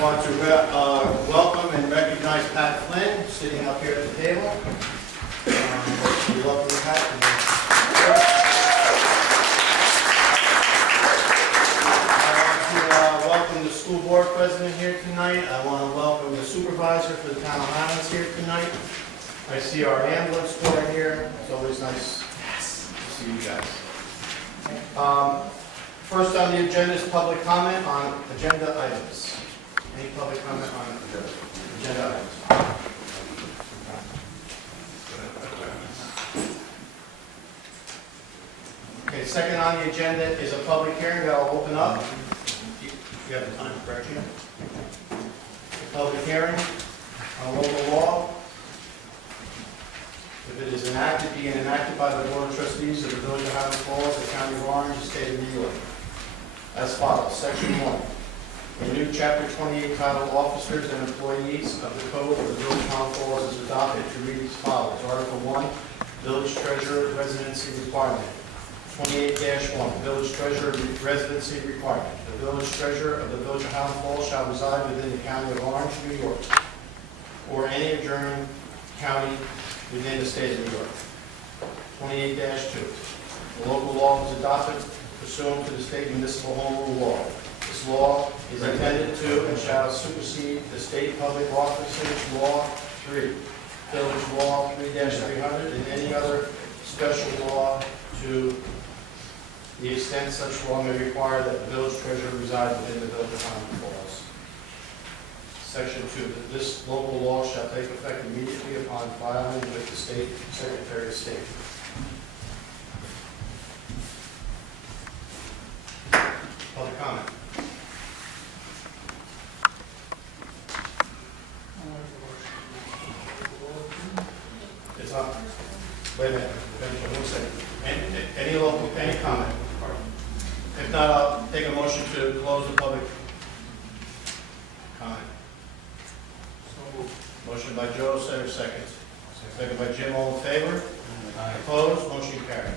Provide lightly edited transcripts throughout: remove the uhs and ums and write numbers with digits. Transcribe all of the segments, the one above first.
Want to welcome and recognize Pat Flynn, sitting up here at the table. We welcome you, Pat. I want to welcome the school board president here tonight. I want to welcome the supervisor for the town of Highlands here tonight. I see our ambulance corps here. It's always nice to see you guys. First on the agenda is public comment on agenda items. Any public comment on agenda items? Okay, second on the agenda is a public hearing that I'll open up. You have the time, correct? A public hearing on local law. If it is enacted, being enacted by the Board of Trustees of the Village of Highland Falls, the County of Orange, the State of New York. As follows. Section 1. A new Chapter 28 titled Officers and Employees of the Code of the Village of Highland Falls is adopted to read as follows. Article 1. Village Treasurer Residency Requirement. 28-1. Village Treasurer Residency Requirement. The Village Treasurer of the Village of Highland Falls shall reside within the County of Orange, New York, or any adjoining county within the State of New York. 28-2. The local law was adopted pursuant to the State Municipal Home Rule Law. This law is intended to and shall supersede the State Public Officers Law 3, Village Law 3-300, and any other special law to the extent such law may require that the village treasurer reside within the Village of Highland Falls. Section 2, that this local law shall take effect immediately upon filing with the State Secretary of State. Public comment. It's up. Wait a minute. One second. Any comment? If not, I'll take a motion to close the public comment. Motion by Joe, second. Second by Jim, all in favor? Opposed? Motion carried.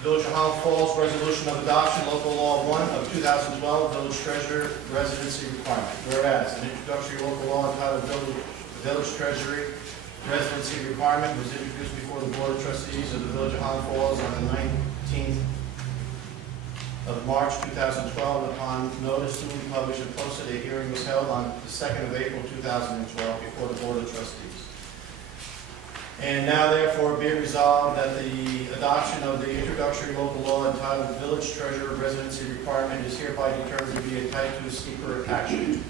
Village of Highland Falls Resolution of Adoption, Local Law 1 of 2012, Village Treasurer Residency Requirement. Whereas an introductory local law entitled Village Treasury Residency Requirement was introduced before the Board of Trustees of the Village of Highland Falls on the 19th of March 2012. Upon notice to be published and posted, a hearing was held on the 2nd of April 2012 before the Board of Trustees. And now therefore be it resolved that the adoption of the introductory local law entitled Village Treasurer Residency Requirement is hereby determined to be a type 2 secret action.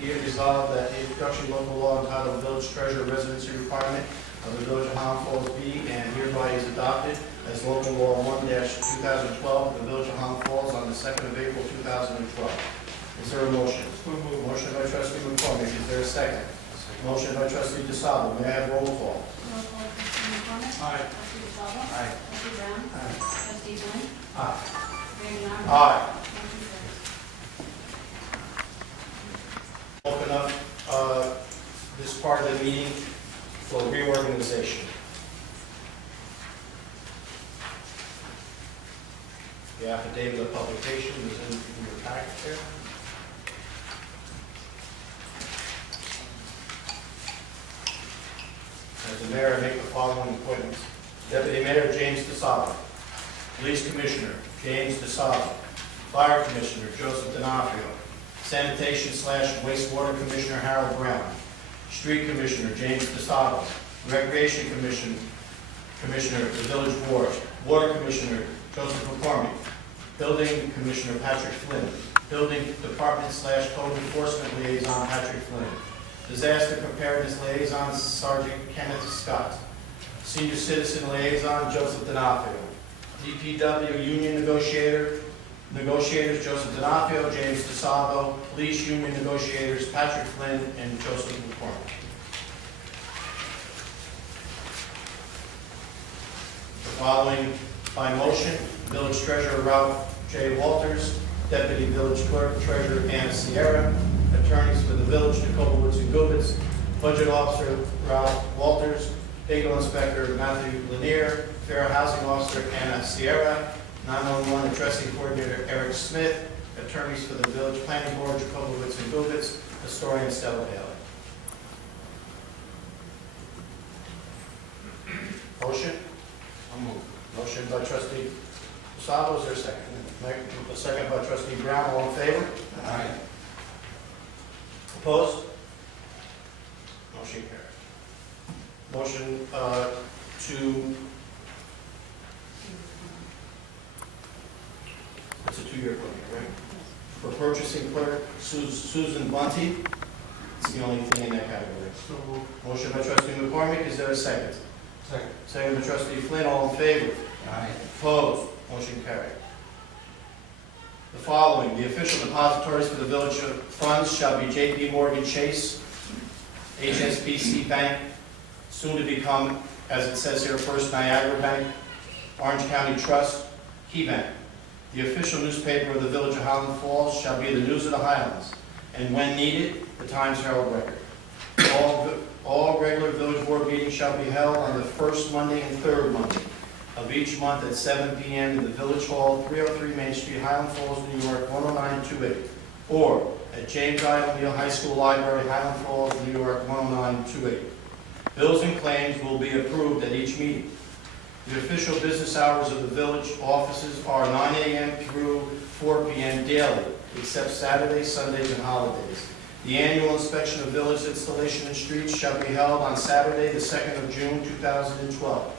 Be it resolved that the introductory local law entitled Village Treasurer Residency Requirement of the Village of Highland Falls be and hereby is adopted as local law 1-2012 of the Village of Highland Falls on the 2nd of April 2012. Is there a motion? Motion by Trustee McCormick. Is there a second? Motion by Trustee DeSalvo. May I have roll call? Roll call, Trustee McCormick. Aye. Trustee DeSalvo. Aye. Trustee Brown. Aye. Trustee Flynn. Aye. Mayor Bernard. Aye. Motion carries. Open up this part of the meeting for reorganization. The affidavit of publication is in your packet there. As the mayor, I make the following appointments. Deputy Mayor James DeSalvo. Police Commissioner James DeSalvo. Fire Commissioner Joseph D'Onofrio. Sanitation/Wastewater Commissioner Harold Brown. Street Commissioner James DeSalvo. Recreation Commissioner the Village Board. Water Commissioner Joseph McCormick. Building Commissioner Patrick Flynn. Building Department/Code Enforcement Liaison Patrick Flynn. Disaster Preparedness Liaison Sergeant Kenneth Scott. Senior Citizen Liaison Joseph D'Onofrio. DPW Union Negotiators Joseph D'Onofrio, James DeSalvo. Police Union Negotiators Patrick Flynn and Joseph McCormick. Following by motion, Village Treasurer Ralph J. Walters, Deputy Village Clerk Treasurer Anna Sierra, Attorneys for the Village Nicole Woods and Gubitz, Budget Officer Ralph Walters, Bingo Inspector Matthew Lanier, Fair Housing Officer Anna Sierra, 911 Addressing Coordinator Eric Smith, attorneys for the village planning board, Jacobowitz and Gubitz, historian Stella Bailey. Motion? Motion by trustee Sabo, is there a second? A second by trustee Brown, all in favor? Aye. Opposed? Motion carried. Motion to, it's a 2-year appointment, right? For purchasing clerk, Susan Bunty. It's the only thing in that category. Motion by trustee McCormick, is there a second? Second. Second by trustee Flynn, all in favor? Aye. Opposed? Motion carried. The following, the official depositories for the village funds shall be J.P. Morgan Chase, HSBC Bank, soon to become, as it says here, First Niagara Bank, Orange County Trust, Key Bank. The official newspaper of the village of Highland Falls shall be the News of the Highlands, and when needed, the Times Herald Record. All regular village board meetings shall be held on the first Monday and third Monday of each month at 7 p.m. in the Village Hall, 303 Main Street, Highland Falls, New York, 10928, or at James I. O'Neill High School Library, Highland Falls, New York, 10928. Bills and claims will be approved at each meeting. The official business hours of the village offices are 9 a.m. through 4 p.m. daily, except Saturdays, Sundays, and holidays. The annual inspection of village installation and streets shall be held on Saturday, the 2nd of June, 2012.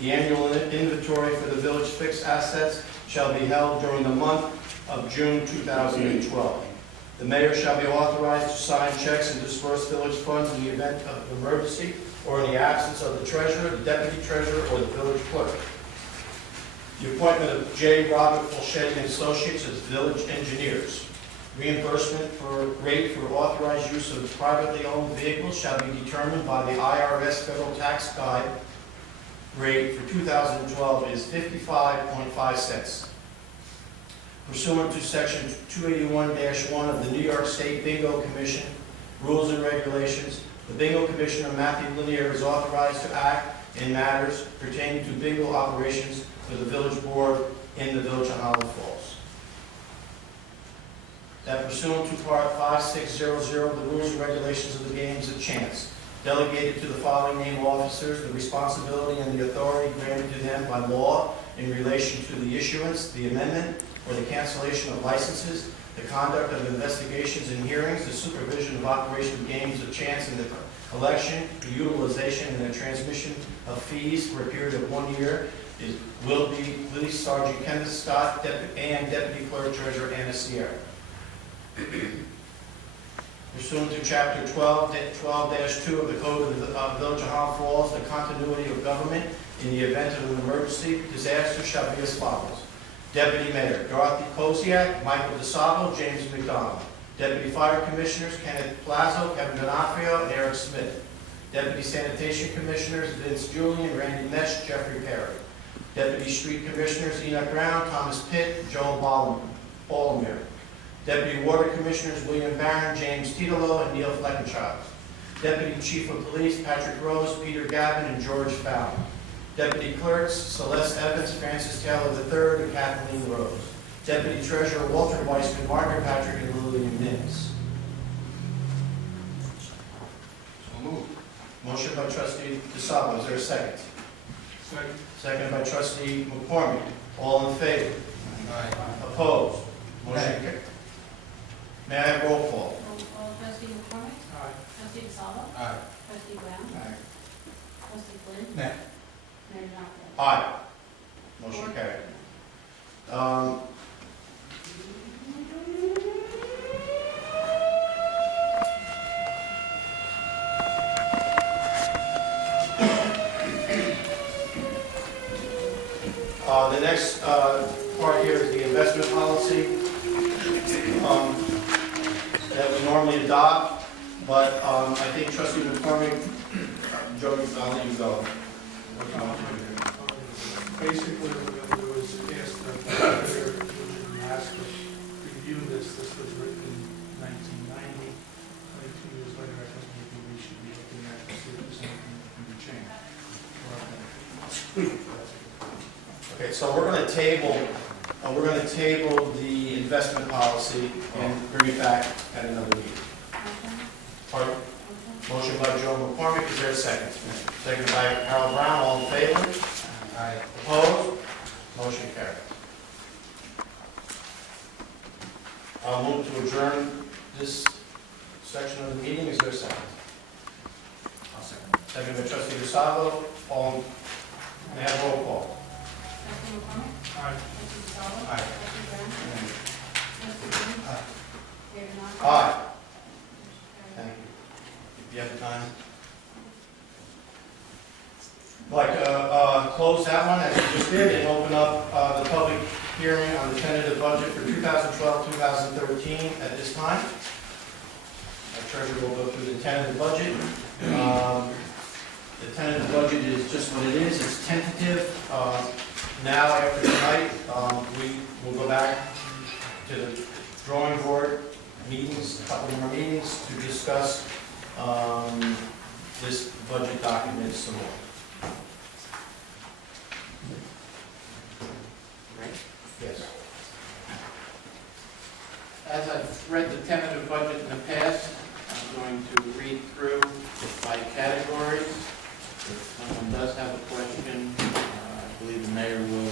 The annual inventory for the village fixed assets shall be held during the month of June 2012. The mayor shall be authorized to sign checks and disperse village funds in the event of emergency or in the absence of the treasurer, the deputy treasurer, or the village clerk. The appointment of J. Robert Fulchetti and Associates as village engineers. Reimbursement for rate for authorized use of privately owned vehicles shall be determined by the IRS Federal Tax Guide. Rate for 2012 is 55.5 cents. Pursuant to Section 281-1 of the New York State Bingo Commission Rules and Regulations, the Bingo Commissioner, Matthew Lanier, is authorized to act in matters pertaining to bingo operations for the village board in the Village of Highland Falls. That pursuant to Part 5600 of the Rules and Regulations of the Games of Chance, delegated to the following named officers the responsibility and the authority granted to them by law in relation to the issuance, the amendment, or the cancellation of licenses, the conduct of investigations and hearings, the supervision of operation of games of chance, and the collection, the utilization, and the transmission of fees for a period of 1 year will be Police Sergeant Kenneth Scott and Deputy Clerk Treasurer Anna Sierra. Pursuant to Chapter 12-2 of the Code of the Village of Highland Falls, the continuity of government in the event of an emergency disaster shall be as follows. Deputy Mayor Dorothy Koziak, Michael DeSalvo, James McDonald. Deputy Fire Commissioners Kenneth Plazo, Kevin D'Onofrio, and Eric Smith. Deputy Sanitation Commissioners Vince Julian, Randy Mesh, Jeffrey Perry. Deputy Street Commissioners Enoch Brown, Thomas Pitt, Joel Ballamir. Deputy Water Commissioners William Barron, James Titolo, and Neil Fleckenchild. Deputy Chief of Police Patrick Rose, Peter Gavin, and George Fallon. Deputy Clerks Celeste Evans, Francis Taylor III, and Kathleen Rose. Deputy Treasurer Walter Weissman, Margaret Patrick, and Lillian Mims. So moved. Motion by trustee DeSalvo, is there a second? Second. Second by trustee McCormick. All in favor? Aye. Opposed? Motion carried. May I have roll call? Roll call, trustee McCormick? Aye. Trustee DeSalvo? Aye. Trustee Brown? Aye. Trustee Flynn? Nay. Mayor Johnson? Aye. Motion carried. The next part here is the investment policy that we normally adopt, but I think trustee McCormick, Joe, I'll let you go. What do you want to do here? Basically, what we're going to do is ask the auditor to ask us to review this. This was written in 1990. 22 years later, I think maybe we should be looking at to see if there's anything that can be changed. Okay, so we're going to table the investment policy and bring it back at another meeting. Motion. Pardon? Motion. Motion by Joe McCormick, is there a second? Second by Harold Brown, all in favor? Aye. Opposed? Motion carried. I'll move to adjourn this section of the meeting, is there a second? I'll second. Second by trustee Gustavo, all, may I have roll call? Trustee McCormick. Aye. Trustee Gonzalez. Aye. Trustee Brown. Trustee Flynn. Aye. Mayor Knopf. Aye. Motion carried. Thank you. If you have the time. Like, close that one as you just did and open up the public hearing on the tentative budget for 2012-2013 at this time. Our treasurer will go through the tentative budget. The tentative budget is just what it is, it's tentative. Now, after tonight, we will go back to the drawing board meetings, a couple more meetings to discuss this budget document some more. Yes. As I've read the tentative budget in the past, I'm going to read through it by categories. If someone does have a question, I believe the mayor will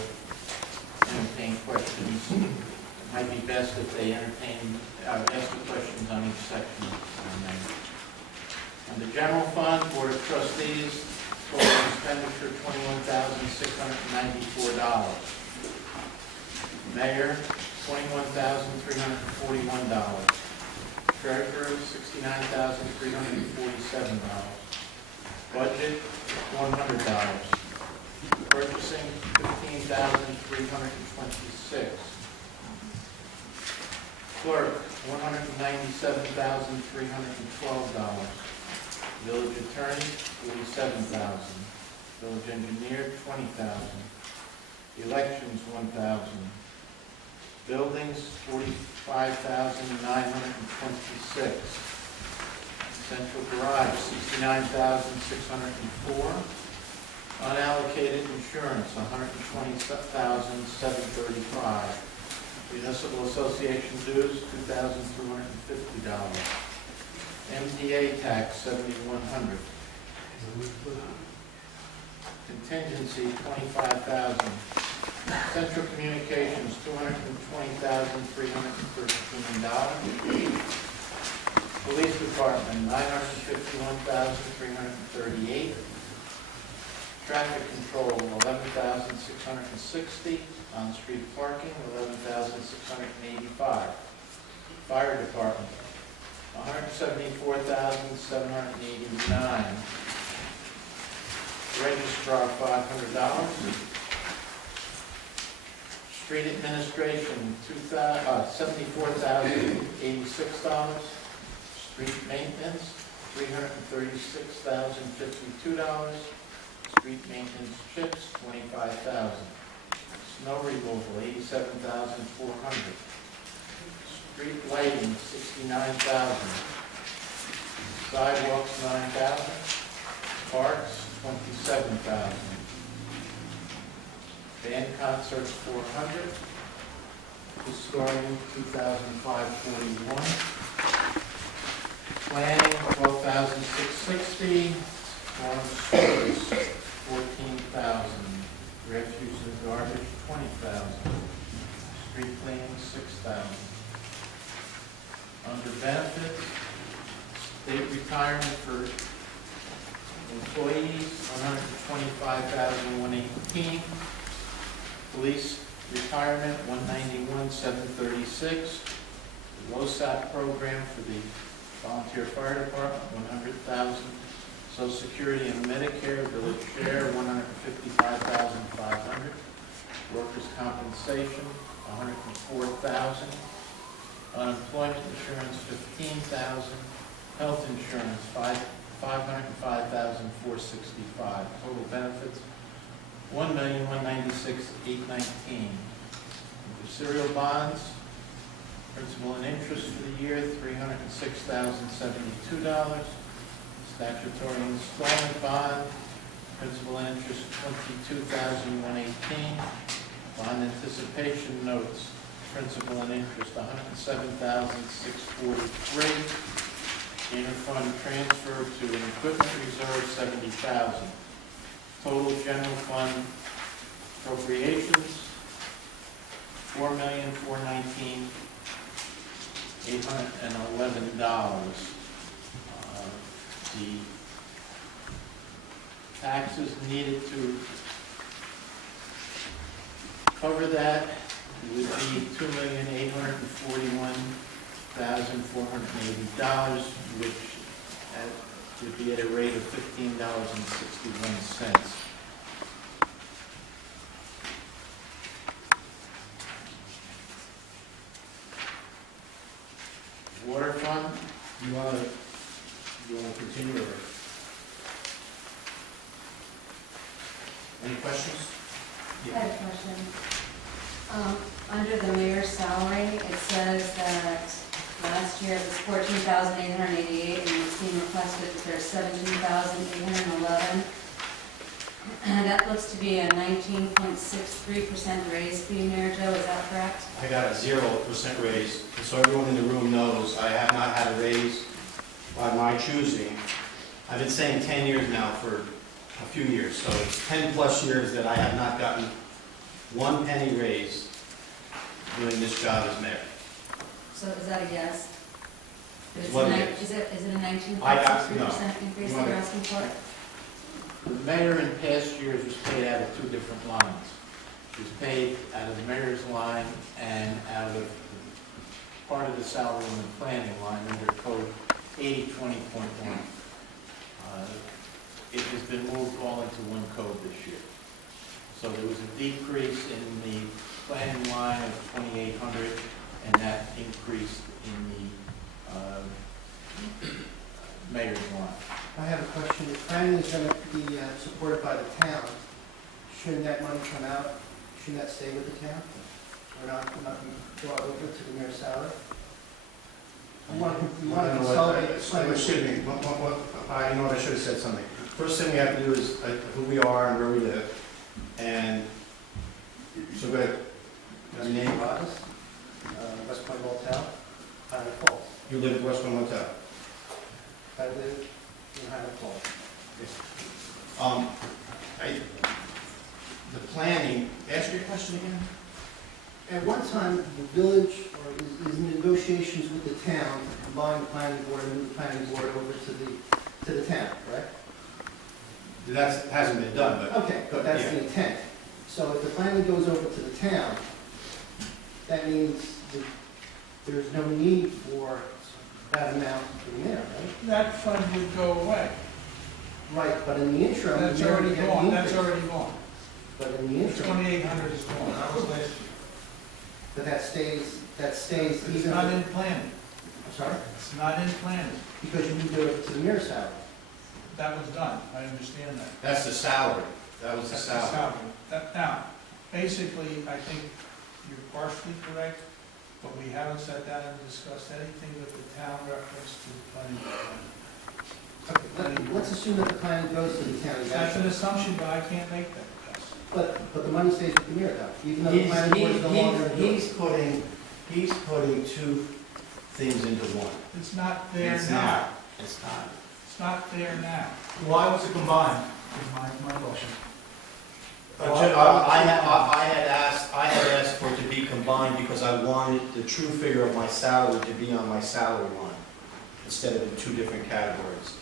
entertain questions. It might be best if they ask the questions on each section. On the general fund, Board of Trustees, total expenditure $21,694. Mayor, $21,341. Treasurer, $69,347. Budget, $100. Purchasing, $15,326. Clerk, $197,312. Village attorney, $47,000. Village engineer, $20,000. Elections, $1,000. Buildings, $45,926. Central garage, $69,604. Unallocated insurance, $120,735. Municipal association dues, $2,250. MTA tax, $7,100. Contingency, $25,000. Central Communications, $220,313. Police Department, $951,338. Traffic Control, $11,660. On-street parking, $11,685. Fire Department, $174,789. Registrar, $500. Street Administration, $74,086. Street Maintenance, $336,052. Street Maintenance Chips, $25,000. Snow Removal, $87,400. Street Lighting, $69,000. Sidewalks, $9,000. Parks, $27,000. Band concerts, $400. Historian, $2,541. Planning, $12,660. Storm sewers, $14,000. Refuse and garbage, $20,000. Street cleaning, $6,000. Under benefits, state retirement for employees, $125,118. Police retirement, $191,736. The LoSAP program for the volunteer fire department, $100,000. Social Security and Medicare, village share, $155,500. Workers' compensation, $104,000. Unemployment insurance, $15,000. Health insurance, $505,465. Total benefits, $1,196,819. Serial bonds, principal and interest for the year, $306,072. Statutory installment bond, principal and interest, $22,118. Bond anticipation notes, principal and interest, $107,643. Interfund transfer to an equipment reserve, $70,000. Total general fund appropriations, $4,419,811. The taxes needed to cover that would be $2,841,480, which would be at a rate of $15.61. Water fund, You want to continue or? Any questions? I had a question. Under the mayor's salary, it says that last year it was 14,888, and it's being requested that there's 17,811. And that looks to be a 19.63% raise for you, Mayor Joe, is that correct? I got a 0% raise, and so everyone in the room knows I have not had a raise by my choosing. I've been saying 10 years now for a few years, so it's 10 plus years that I have not gotten 1 penny raise doing this job as mayor. So is that a yes? It's what it is. Is it a 19.63% no. increase that you're asking for? the mayor in past years was paid out of two different lines. She was paid out of the mayor's line and out of part of the salary in the planning line under code 8020.1. It has been moved all into one code this year. So there was a decrease in the planning line of 2,800, and that increased in the mayor's line. I have a question. If planning is going to be supported by the town, shouldn't that money come out? Shouldn't that stay with the town? Or not be brought over to the mayor's salary? You want to consolidate planning. Excuse me, you know what, I should have said something. First thing we have to do is who we are and where we live. And so go ahead. Your name? Robbins, West Point Hotel, Highland Falls. You live at West Point Hotel. I live in Highland Falls. The planning, ask your question again? At one time, the village is in negotiations with the town to combine the planning board and move the planning board over to the town, correct? That hasn't been done, but. Okay, but that's the intent. So if the planning goes over to the town, that means that there's no need for that amount for the mayor, right? That fund would go away. Right, but in the interim. That's the mayor already would get the gone, that's increase. already gone. But in the interim, 2,800 is gone, that was last year. but that stays It's even. not in planning, I'm sorry? it's not in planning. Because you moved it to the mayor's salary. That was done, I understand that. That's the salary. That was the That's salary. Now, basically, I think you're partially correct, but we haven't sat down and discussed anything with the town reference to the planning. Let's assume that the plan goes to the town. That's an assumption, but I can't make that, yes. But the money stays with the mayor though, even though the planning board is no longer. He's putting two things into one. It's not there It's now. not. It's not. It's not there now. Why was it combined, is my question. I had asked for it to be combined because I wanted the true figure of my salary to be on my salary line instead of in two different categories.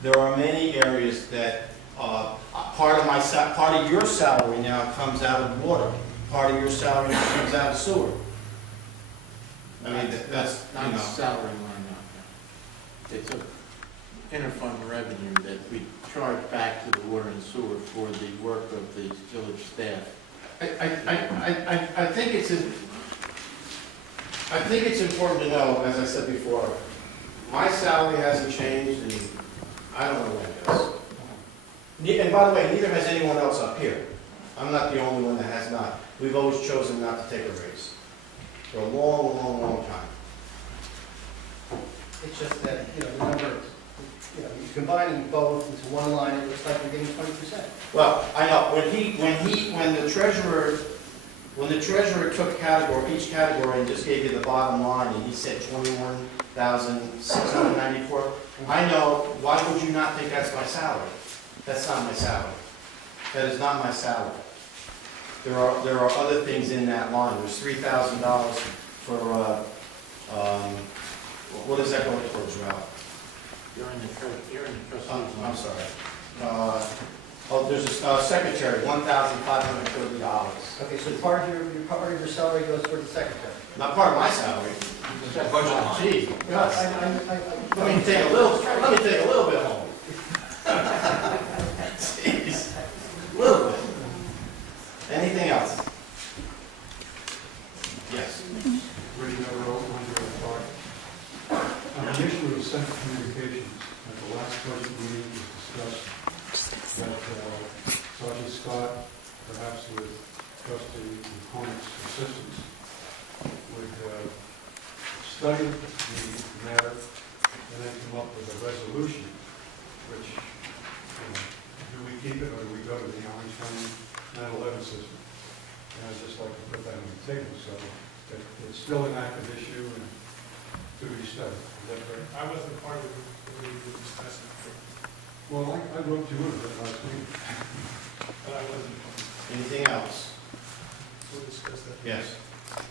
There are many areas that part of your salary now comes out of water. Part of your salary now comes out of sewer. I mean, that's, Not you the know. salary line out there. It's a interfund revenue that we charge back to the water and sewer for the work of the village staff. I think it's important to know, as I said before, my salary hasn't changed, and I don't know when it does. And by the way, neither has anyone else up here. I'm not the only one that has not. We've always chosen not to take a raise for a long, long, long time. It's just that, the number, you're combining both into one line, it looks like you're getting 20%. Well, I know, when the treasurer When the treasurer took each category and just gave you the bottom line, and he said 21,694, I know, why would you not think that's my salary? That's not my salary. That is not my salary. There are other things in that line. There's $3,000 for, what is that going towards, Ralph? You're in the trustees. I'm sorry. There's a secretary, $1,530. Okay, so part of your salary goes toward the secretary. Not part of my salary. Budget line. Gee, No, gosh. Let me take a little bit home. Jeez, a little bit. Anything else? Yes. On the issue of central communications, at the last budget meeting, it was discussed that Sergeant Scott, perhaps with trustee Conant's assistance, would study the matter and then come up with a resolution, which, do we keep it or do we go to the Orange County 9/11 system? And I'd just like to put that on the table, so that it's still an active issue and to be studied. Is that correct? I wasn't part of the discussion, Well, I wrote you in it last week. but I wasn't, Anything else? we'll discuss that. Yes.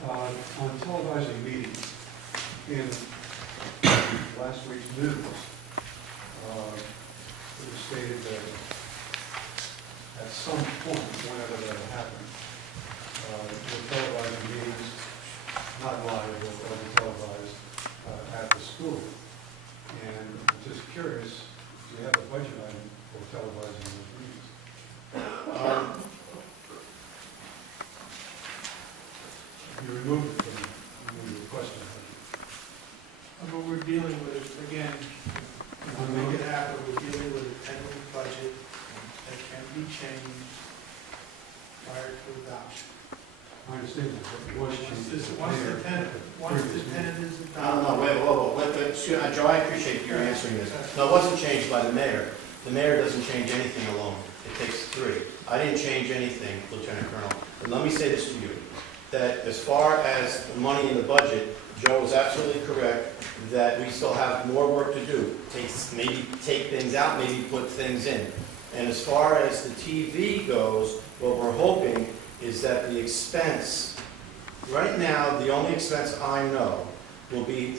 On televising meetings, in last week's news, it was stated that at some point, whenever that happened, the televising meetings, not live, but they'll be televised at the school. And I'm just curious, do you have a budget item for televising those meetings? You removed it from your question. But we're dealing with it, again, to make it happen, we're dealing with a tentative budget that can be changed prior to adoption. I understand that, but it was changed. Once the tentative is No, adopted. wait, excuse me, Joe, I appreciate your answering this. No, it wasn't changed by the mayor. The mayor doesn't change anything alone. It takes three. I didn't change anything, Lieutenant Colonel. And let me say this to you, that as far as the money in the budget, Joe was absolutely correct that we still have more work to do. Maybe take things out, maybe put things in. And as far as the TV goes, what we're hoping is that the expense, right now, the only expense I know will be